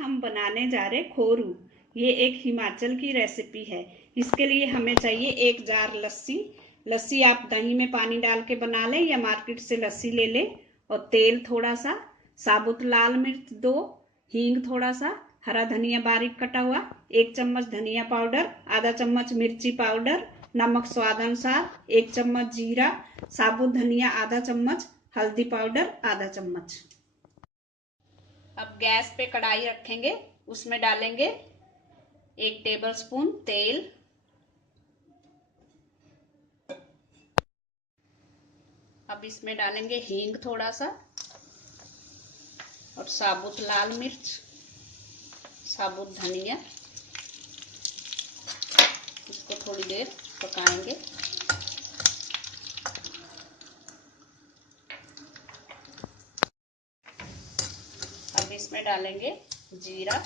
हम बनाने जा रहे खोरू। ये एक हिमाचल की रेसिपी है। इसके लिए हमें चाहिए 1 जार लस्सी। लस्सी आप दही में पानी डाल के बना लें या मार्केट से लस्सी ले लें। और तेल थोड़ा सा, साबुत लाल मिर्च 2, हींग थोड़ा सा, हरा धनिया बारीक कटा हुआ, 1 चम्मच धनिया पाउडर, आधा चम्मच मिर्ची पाउडर, नमक स्वाद अनुसार, 1 चम्मच जीरा, साबुत धनिया आधा चम्मच, हल्दी पाउडर आधा चम्मच। अब गैस पे कढ़ाई रखेंगे, उसमें डालेंगे 1 टेबलस्पून तेल। अब इसमें डालेंगे हींग थोड़ा सा और साबुत लाल मिर्च, साबुत धनिया। इसको थोड़ी देर पकाएंगे। अब इसमें डालेंगे जीरा,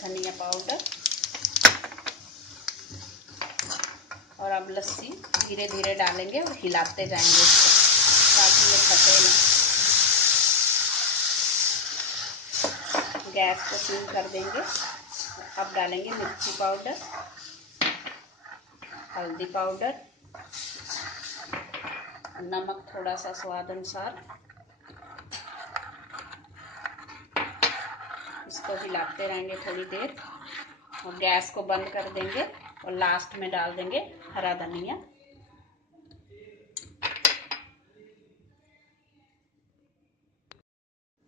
धनिया पाउडर और अब लस्सी धीरे धीरे डालेंगे और हिलाते जाएंगे इसको ताकि ये फटे ना। गैस को सिम कर देंगे। अब डालेंगे मिर्ची पाउडर, हल्दी पाउडर, नमक थोड़ा सा स्वाद अनुसार। इसको हिलाते रहेंगे थोड़ी देर और गैस को बंद कर देंगे और लास्ट में डाल देंगे हरा धनिया।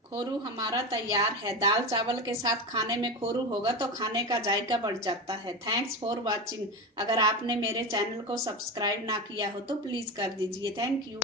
खोरू हमारा तैयार है। दाल चावल के साथ खाने में खोरू होगा तो खाने का जायका बढ़ जाता है। Thanks for watching. अगर आपने मेरे चैनल को सब्सक्राइब ना किया हो तो प्लीज कर दीजिए। Thank you.